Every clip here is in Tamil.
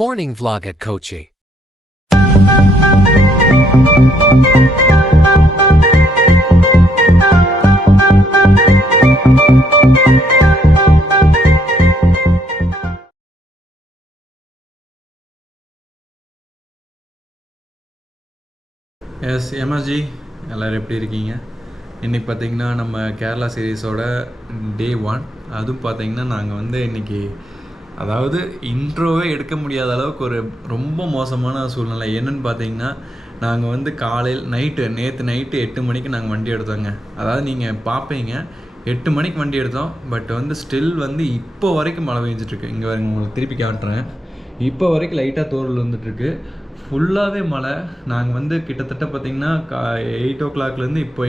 Morning vlog at Kochi. எஸ் எம்எஸ்ஜி எல்லோரும் எப்படி இருக்கீங்க? இன்றைக்கி பார்த்திங்கன்னா நம்ம கேரளா சீரீஸோட டே 1. அதுவும் பார்த்திங்கன்னா நாங்கள் இன்றைக்கி அதாவது இன்ட்ரோவே எடுக்க முடியாத அளவுக்கு ஒரு ரொம்ப மோசமான சூழ்நிலை. என்னென்னு பார்த்தீங்கன்னா நாங்கள் காலையில் நேற்று நைட்டு 8 மணிக்கு நாங்கள் வண்டி எடுத்தோங்க. அதாவது நீங்கள் பார்ப்பீங்க 8 மணிக்கு வண்டி எடுத்தோம். பட் ஸ்டில் இப்போ வரைக்கும் மழை பெஞ்சிட்ருக்கு. இங்கே உங்களுக்கு திருப்பி காட்டுறேன். இப்போ வரைக்கும் லைட்டாக தூறல் வந்துட்டுருக்கு. ஃபுல்லாகவே மழை. நாங்கள் கிட்டத்தட்ட பார்த்திங்கன்னா 8 o'clockலேருந்து இப்போ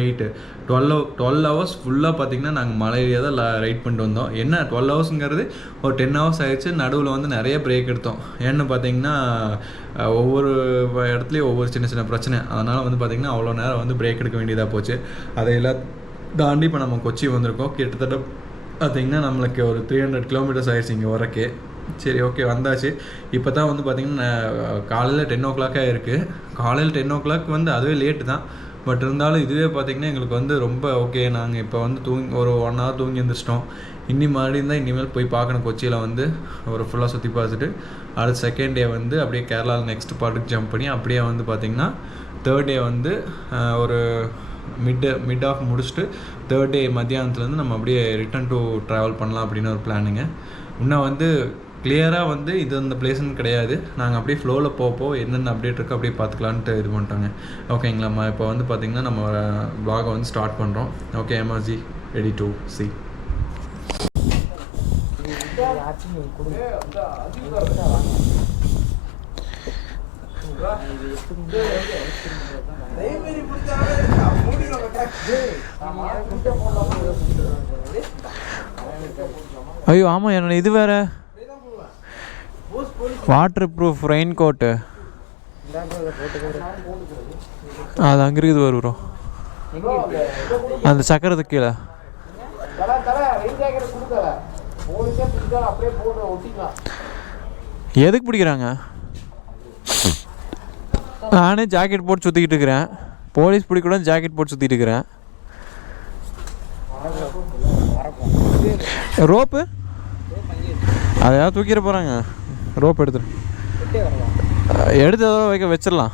12 hours ஃபுல்லாக பார்த்திங்கன்னா நாங்கள் மழை ஏரியா தான் ரைட் பண்ணிட்டு வந்தோம். என்ன 12 hours ஒரு 10 hours ஆகிடுச்சு. நடுவில் நிறைய பிரேக் எடுத்தோம். ஏன்னு பார்த்தீங்கன்னா ஒவ்வொரு இடத்துலையும் ஒவ்வொரு சின்ன சின்ன பிரச்சனை. அதனால் பார்த்திங்கன்னா அவ்வளோ நேரம் பிரேக் எடுக்க வேண்டியதாக போச்சு. அதையெல்லாம் தாண்டி இப்போ நம்ம கொச்சி வந்திருக்கோம். கிட்டத்தட்ட பார்த்திங்கன்னா நம்மளுக்கு ஒரு 300 kilometers ஆகிடுச்சு இங்கே வரக்கே. சரி, ஓகே, வந்தாச்சு. இப்போ தான் பார்த்திங்கன்னா காலையில் 10 o'clock இருக்குது. காலையில் 10 o'clock அதுவே லேட்டு தான். பட் இருந்தாலும் இதுவே பார்த்திங்கன்னா எங்களுக்கு ரொம்ப ஓகே. நாங்கள் இப்போ ஒரு 1 hour தூங்கி எழுந்திரிச்சிட்டோம். இனிமேல் போய் பார்க்கணும். கொச்சியில் ஒரு ஃபுல்லாக சுற்றி பார்த்துட்டு அடுத்த செகண்ட் டே அப்படியே கேரளாவில் நெக்ஸ்ட் பார்ட்டுக்கு ஜம்ப் பண்ணி அப்படியே பார்த்திங்கன்னா தேர்ட் டே ஒரு மிட் ஆஃப் முடிச்சுட்டு தேர்ட் டே மத்தியானத்துலேருந்து நம்ம அப்படியே ரிட்டன் டு ட்ராவல் பண்ணலாம் அப்படின்னு ஒரு பிளானுங்க. இன்னும் கிளியராக இது அந்த பிளேஸ்ன்னு கிடையாது. நாங்கள் அப்படியே ஃப்ளோவில் போப்போ என்னென்ன அப்டேட் இருக்கோ அப்படியே பார்த்துக்கலான்ட்டு இது பண்ணிட்டாங்க. ஓகேங்களா? இப்போ பார்த்திங்கன்னா நம்ம வ்ளாகை ஸ்டார்ட் பண்ணுறோம். Okay MRG, ready to C. ஐயோ ஆமாம், என்னோட இது வேறு வாட்டர் ப்ரூஃப் ரெயின் கோட்டு அது அங்கே இருக்குது. வருவோம் அந்த சக்கரத்துக்கு கீழே. எதுக்கு பிடிக்கிறாங்க? நானே ஜாக்கெட் போட்டு சுற்றிக்கிட்டு இருக்கிறேன். போலீஸ் பிடிக்கூட ஜாக்கெட் போட்டு சுற்றிட்டு இருக்கிறேன். ரோப்பு அதையாவது தூக்கிட போகிறாங்க. ரோப் எடுத்து வச்சிடலாம்.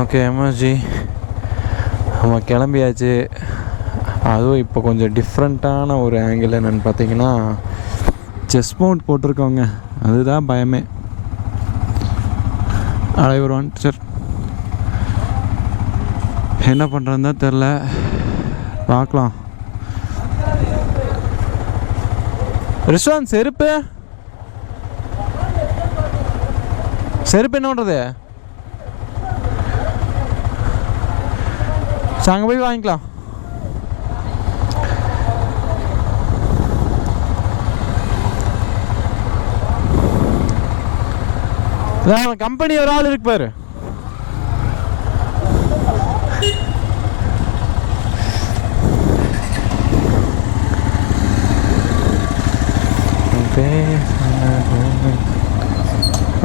ஓகே எம்எஸ்ஜி, நம்ம கிளம்பியாச்சு. அதுவும் இப்போ கொஞ்சம் டிஃப்ரெண்ட்டான ஒரு ஆங்கிள் என்னென்னு பார்த்தீங்கன்னா செஸ் மவுண்ட் போட்டிருக்கோங்க. அதுதான் பயமே. அலைவர் சார் என்ன பண்ணுறதுன்னு தான் தெரில. பார்க்கலாம். ரிஸ்வான் செருப்பு என்ன பண்ணுறது? அங்கே போய் வாங்கிக்கலாம். கம்பெனி ஒரு ஆள் இருக்கு பாரு.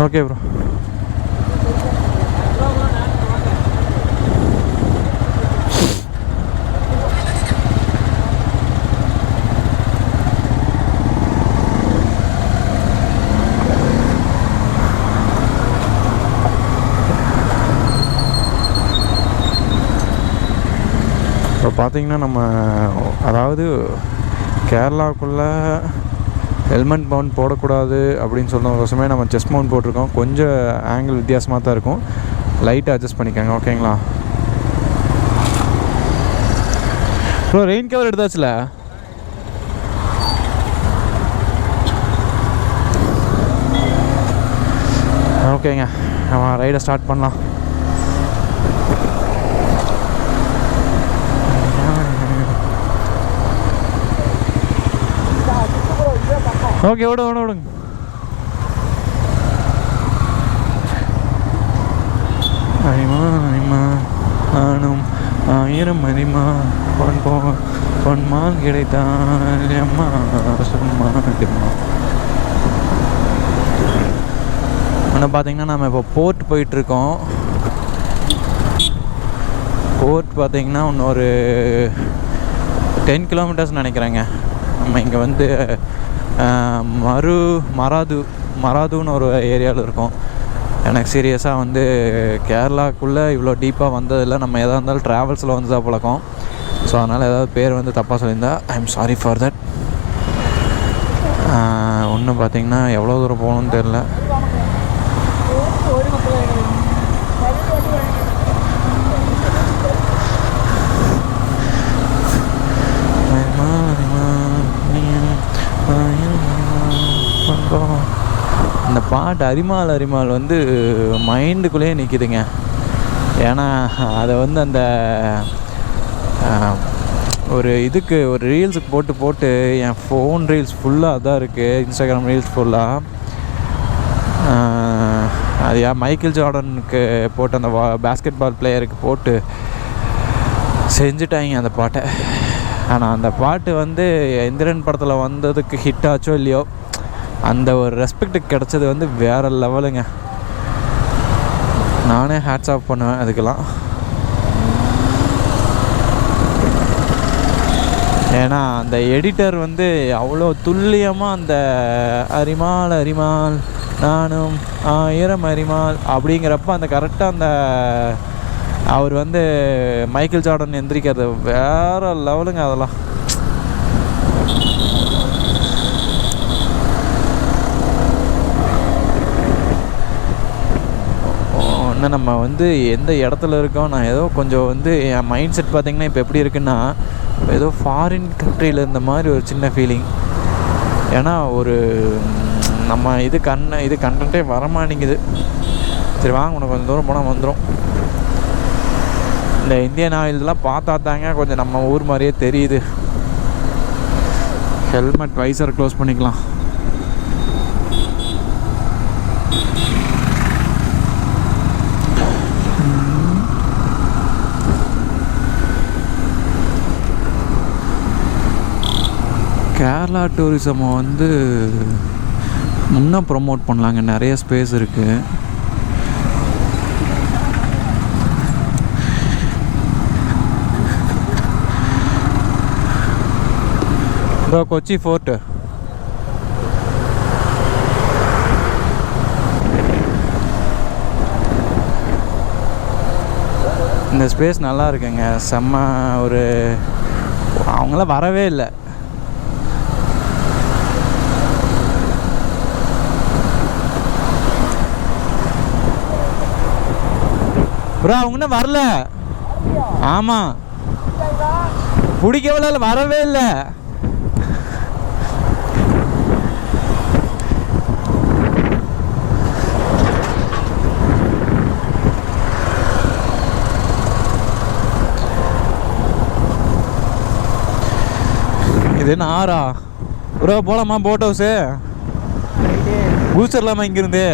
Okay bro. இப்போ பார்த்திங்கன்னா நம்ம அதாவது கேரளாவுக்குள்ளே ஹெல்மெட் மவுண்ட் போடக்கூடாது அப்படின்னு சொன்னதுக்கோசமே நம்ம செஸ்ட் மவுண்ட் போட்டிருக்கோம். கொஞ்சம் ஆங்கிள் வித்தியாசமாக தான் இருக்கும். லைட்டை அட்ஜஸ்ட் பண்ணிக்கோங்க, ஓகேங்களா? ப்ரோ ரெயின் கவர் எடுத்தாச்சுல? ஓகேங்க, நம்ம ரைடை ஸ்டார்ட் பண்ணலாம். ஓகே, விடுங்க. அரிமா நானும் 1000 அரிமா பொன்மால் கிடைத்தால் அம்மா சும்மா ஆனால் பார்த்தீங்கன்னா நம்ம இப்போ போர்ட் போயிட்டுருக்கோம். போர்ட் பார்த்தீங்கன்னா இன்னொரு 10 கிலோமீட்டர்ஸ் நினைக்கிறேங்க. நம்ம இங்கே வந்து மராதுன்னு ஒரு ஏரியாவில் இருக்கோம். எனக்கு சீரியஸாக வந்து கேரளாக்குள்ளே இவ்வளோ டீப்பாக வந்ததில்லை. நம்ம எதாக இருந்தாலும் ட்ராவல்ஸில் வந்து தான் பழக்கம். ஸோ அதனால் ஏதாவது பேர் வந்து தப்பாக சொல்லியிருந்தா I am sorry for that. ஒன்றும் பார்த்திங்கன்னா எவ்வளோ தூரம் போகணுன்னு தெரில. இந்த பாட்டு அரிமால் வந்து மைண்டுக்குள்ளேயே நிற்கிதுங்க. ஏன்னா அதை வந்து அந்த ஒரு ரீல்ஸுக்கு போட்டு என் ஃபோன் ரீல்ஸ் ஃபுல்லாக அதான் இருக்குது. இன்ஸ்டாகிராம் ரீல்ஸ் ஃபுல்லாக அது மைக்கேல் ஜார்டனுக்கு போட்டு அந்த பேஸ்கெட் பால் பிளேயருக்கு போட்டு செஞ்சுட்டாங்க அந்த பாட்டை. ஆனால் அந்த பாட்டு வந்து எந்திரன் படத்தில் வந்ததுக்கு ஹிட் ஆச்சோ இல்லையோ, அந்த ஒரு ரெஸ்பெக்ட் கிடச்சது வந்து வேறு லெவலுங்க. நானே ஹேட்ஸ் ஆஃப் பண்ணுவேன் அதுக்கெல்லாம். ஏன்னா அந்த எடிட்டர் வந்து அவ்வளோ துல்லியமாக அந்த அரிமால் நானும் 1000 அரிமால் அப்படிங்கிறப்ப அந்த கரெக்டாக அந்த அவர் வந்து மைக்கேல் ஜார்டன் எந்திரிக்கிறது வேறு லெவலுங்க. அதெல்லாம் இன்னும் நம்ம வந்து எந்த இடத்துல இருக்கோம், நான் ஏதோ கொஞ்சம் வந்து என் மைண்ட் செட் பார்த்திங்கன்னா இப்போ எப்படி இருக்குன்னா, ஏதோ ஃபாரின் கண்ட்ரியில் இருந்த மாதிரி ஒரு சின்ன ஃபீலிங். ஏன்னா ஒரு நம்ம இது கண்டென்ட்டே வரமாட்டேங்குது. சரி வாங்க, உனக்கு கொஞ்சம் தூரம் போனால் வந்துடும். இந்த இந்தியன் ஆயில்ஸ்லாம் பார்த்தா தாங்க கொஞ்சம் நம்ம ஊர் மாதிரியே தெரியுது. ஹெல்மெட் வைசர் க்ளோஸ் பண்ணிக்கலாம். கேரளா டூரிசமை வந்து இன்னும் ப்ரொமோட் பண்ணலாங்க. நிறைய ஸ்பேஸ் இருக்குது. இதோ கொச்சி ஃபோர்ட்டு. இந்த ஸ்பேஸ் நல்லா இருக்குங்க. செம்ம ஒரு அவங்களாம் வரவே இல்லை. ப்ரோ அவங்க இன்னும் வரல. ஆமாம், பிடிக்கவே இல்லை, வரவே இல்லை. இது என்ன ஆறா ப்ரோ? போகலாமா போட் ஹவுஸு? பூச்சர்லாமா இங்கிருந்து?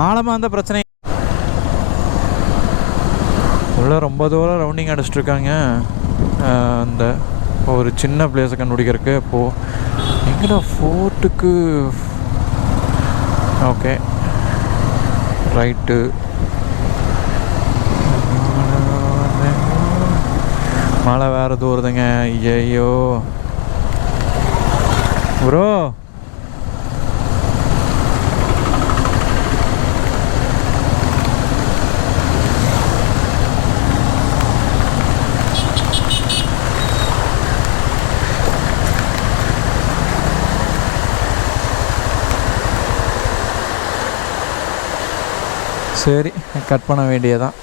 ஆழமாக இருந்தால் பிரச்சனை உள்ள. ரொம்ப தூரம் ரவுண்டிங் அடிச்சிட்ருக்காங்க. அந்த ஒரு சின்ன பிளேஸை கண்டுபிடிக்கிறதுக்கு. இப்போது எங்கடா ஃபோர்ட்டுக்கு? Okay right. மழை வேறு தூருதுங்க. ஐயோ ப்ரோ, சரி கட் பண்ண வேண்டியதான்.